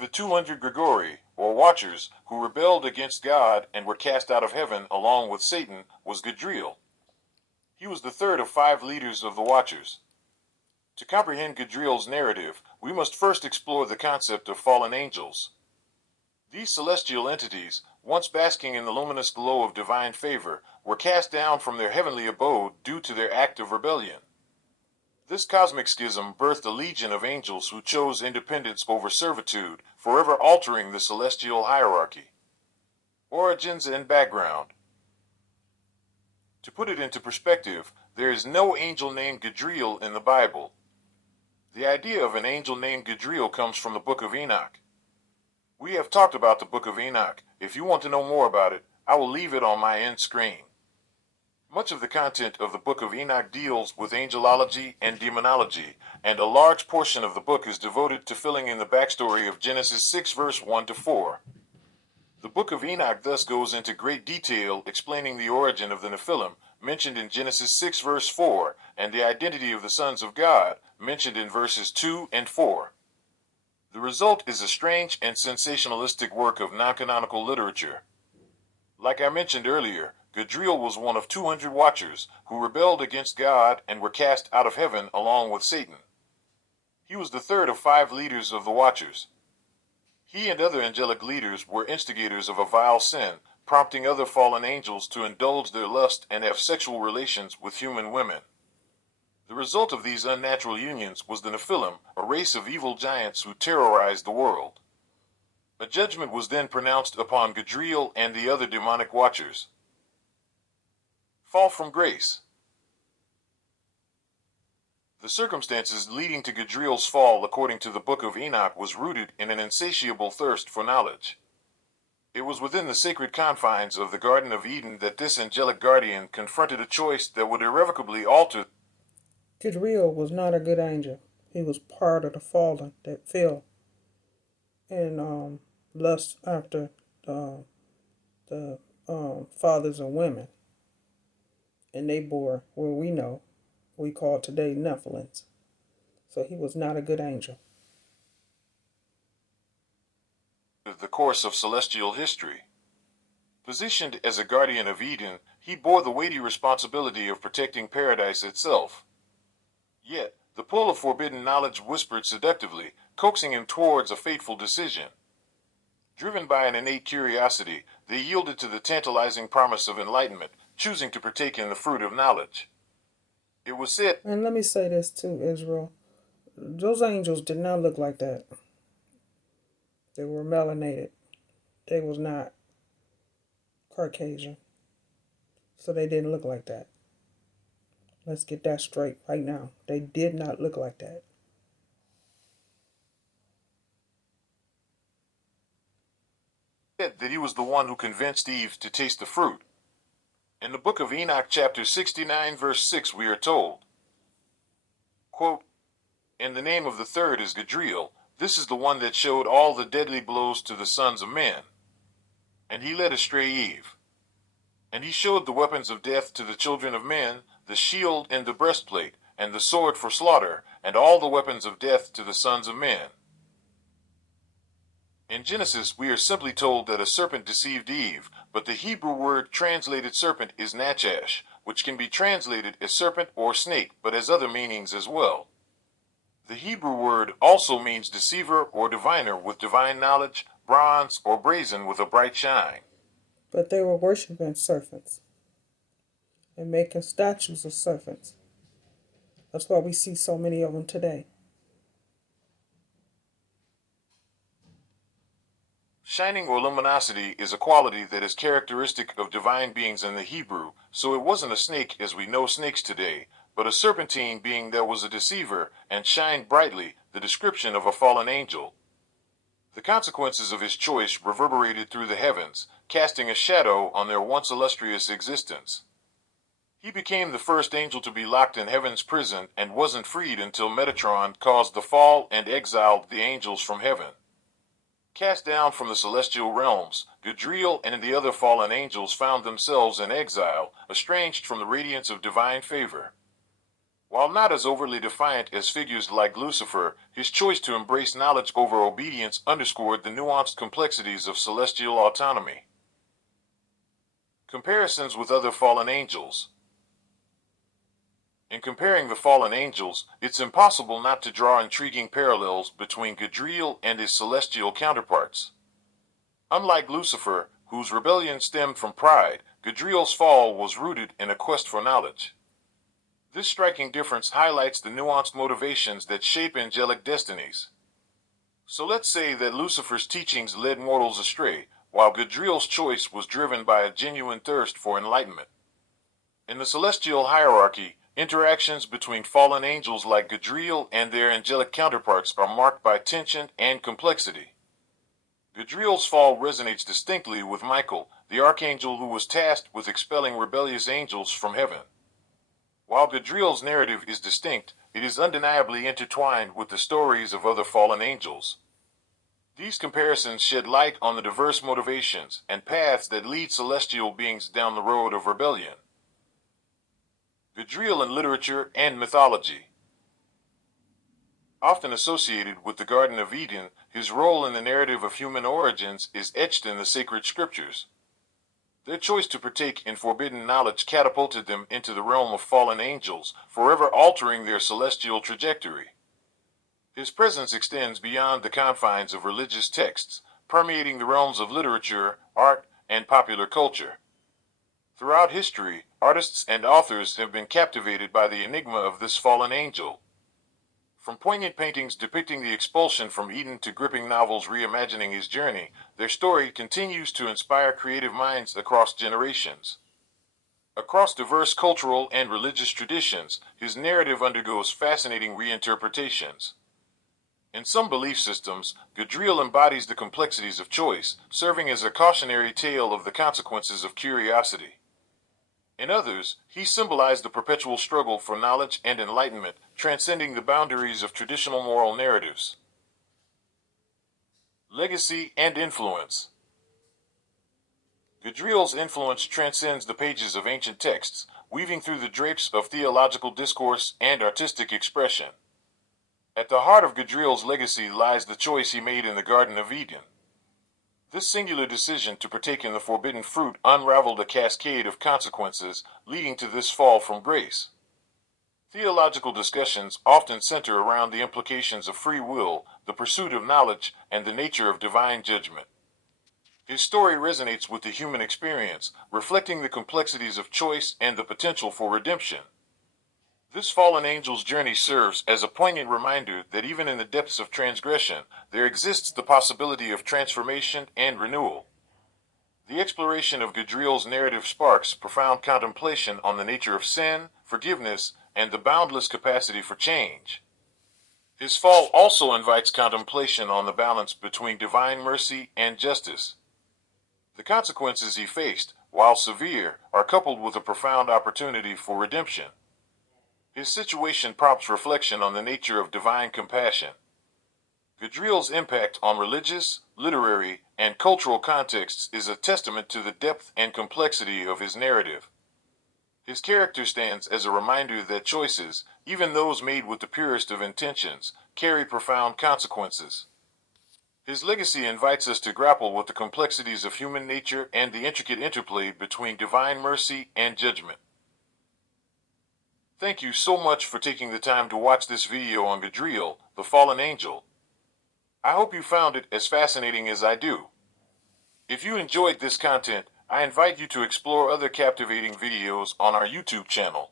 The 200 Grigori, or Watchers, who rebelled against God and were cast out of heaven along with Satan, was Gadreel. He was the third of 5 leaders of the Watchers. To comprehend Gadreel's narrative, we must first explore the concept of fallen angels. These celestial entities, once basking in the luminous glow of divine favor, were cast down from their heavenly abode due to their act of rebellion. This cosmic schism birthed a legion of angels who chose independence over servitude, forever altering the celestial hierarchy. Origins and background. To put it into perspective, there is no angel named Gadreel in the Bible. The idea of an angel named Gadreel comes from the Book of Enoch. We have talked about the Book of Enoch. If you want to know more about it, I will leave it on my end screen. Much of the content of the Book of Enoch deals with angelology and demonology, and a large portion of the book is devoted to filling in the backstory of Genesis 6 verse 1 to 4. The Book of Enoch thus goes into great detail explaining the origin of the Nephilim, mentioned in Genesis 6 verse 4, and the identity of the sons of God, mentioned in verses 2 and 4. The result is a strange and sensationalistic work of non-canonical literature. Like I mentioned earlier, Gadreel was one of 200 Watchers who rebelled against God and were cast out of heaven along with Satan. He was the third of 5 leaders of the Watchers. He and other angelic leaders were instigators of a vile sin, prompting other fallen angels to indulge their lust and have sexual relations with human women. The result of these unnatural unions was the Nephilim, a race of evil giants who terrorized the world. A judgment was then pronounced upon Gadreel and the other demonic Watchers. Fall from grace. The circumstances leading to Gadreel's fall, according to the Book of Enoch, was rooted in an insatiable thirst for knowledge. It was within the sacred confines of the Garden of Eden that this angelic guardian confronted a choice that would irrevocably alter. Gadreel was not a good angel. He was part of the fallen that fell and lust after the fathers of women. And they bore what we call today Nephilims. So he was not a good angel. The course of celestial history. Positioned as a guardian of Eden, he bore the weighty responsibility of protecting paradise itself. Yet, the pull of forbidden knowledge whispered seductively, coaxing him towards a fateful decision. Driven by an innate curiosity, they yielded to the tantalizing promise of enlightenment, choosing to partake in the fruit of knowledge. It was said. And let me say this too, Israel. Those angels did not look like that. They were melanated. They was not Caucasian. So they didn't look like that. Let's get that straight right now. They did not look like that. That he was the one who convinced Eve to taste the fruit. In the book of Enoch, chapter 69, verse 6, we are told, quote, "And the name of the third is Gadreel. This is the one that showed all the deadly blows to the sons of men. And he led astray Eve. And he showed the weapons of death to the children of men, the shield and the breastplate, and the sword for slaughter, and all the weapons of death to the sons of men." In Genesis, we are simply told that a serpent deceived Eve, but the Hebrew word translated serpent is nachash, which can be translated as serpent or snake, but has other meanings as well. The Hebrew word also means deceiver or diviner with divine knowledge, bronze or brazen with a bright shine. But they were worshiping serpents and making statues of serpents. That's why we see so many of them today. Shining or luminosity is a quality that is characteristic of divine beings in the Hebrew, so it wasn't a snake as we know snakes today, but a serpentine being that was a deceiver and shined brightly, the description of a fallen angel. The consequences of his choice reverberated through the heavens, casting a shadow on their once illustrious existence. He became the first angel to be locked in heaven's prison and wasn't freed until Metatron caused the fall and exiled the angels from heaven. Cast down from the celestial realms, Gadreel and the other fallen angels found themselves in exile, estranged from the radiance of divine favor. While not as overtly defiant as figures like Lucifer, his choice to embrace knowledge over obedience underscored the nuanced complexities of celestial autonomy. Comparisons with other fallen angels. In comparing the fallen angels, it's impossible not to draw intriguing parallels between Gadreel and his celestial counterparts. Unlike Lucifer, whose rebellion stemmed from pride, Gadreel's fall was rooted in a quest for knowledge. This striking difference highlights the nuanced motivations that shape angelic destinies. So let's say that Lucifer's teachings led mortals astray, while Gadreel's choice was driven by a genuine thirst for enlightenment. In the celestial hierarchy, interactions between fallen angels like Gadreel and their angelic counterparts are marked by tension and complexity. Gadreel's fall resonates distinctly with Michael, the archangel who was tasked with expelling rebellious angels from heaven. While Gadreel's narrative is distinct, it is undeniably intertwined with the stories of other fallen angels. These comparisons shed light on the diverse motivations and paths that lead celestial beings down the road of rebellion. Gadreel in literature and mythology. Often associated with the Garden of Eden, his role in the narrative of human origins is etched in the sacred scriptures. Their choice to partake in forbidden knowledge catapulted them into the realm of fallen angels, forever altering their celestial trajectory. His presence extends beyond the confines of religious texts, permeating the realms of literature, art, and popular culture. Throughout history, artists and authors have been captivated by the enigma of this fallen angel. From poignant paintings depicting the expulsion from Eden to gripping novels reimagining his journey, their story continues to inspire creative minds across generations. Across diverse cultural and religious traditions, his narrative undergoes fascinating reinterpretations. In some belief systems, Gadreel embodies the complexities of choice, serving as a cautionary tale of the consequences of curiosity. In others, he symbolized the perpetual struggle for knowledge and enlightenment, transcending the boundaries of traditional moral narratives. Legacy and influence. Gadreel's influence transcends the pages of ancient texts, weaving through the drapes of theological discourse and artistic expression. At the heart of Gadreel's legacy lies the choice he made in the Garden of Eden. This singular decision to partake in the forbidden fruit unraveled a cascade of consequences, leading to this fall from grace. Theological discussions often center around the implications of free will, the pursuit of knowledge, and the nature of divine judgment. His story resonates with the human experience, reflecting the complexities of choice and the potential for redemption. This fallen angel's journey serves as a poignant reminder that even in the depths of transgression, there exists the possibility of transformation and renewal. The exploration of Gadreel's narrative sparks profound contemplation on the nature of sin, forgiveness, and the boundless capacity for change. His fall also invites contemplation on the balance between divine mercy and justice. The consequences he faced, while severe, are coupled with a profound opportunity for redemption. His situation prompts reflection on the nature of divine compassion. Gadreel's impact on religious, literary, and cultural contexts is a testament to the depth and complexity of his narrative. His character stands as a reminder that choices, even those made with the purest of intentions, carry profound consequences. His legacy invites us to grapple with the complexities of human nature and the intricate interplay between divine mercy and judgment. Thank you so much for taking the time to watch this video on Gadreel, the fallen angel. I hope you found it as fascinating as I do. If you enjoyed this content, I invite you to explore other captivating videos on our YouTube channel.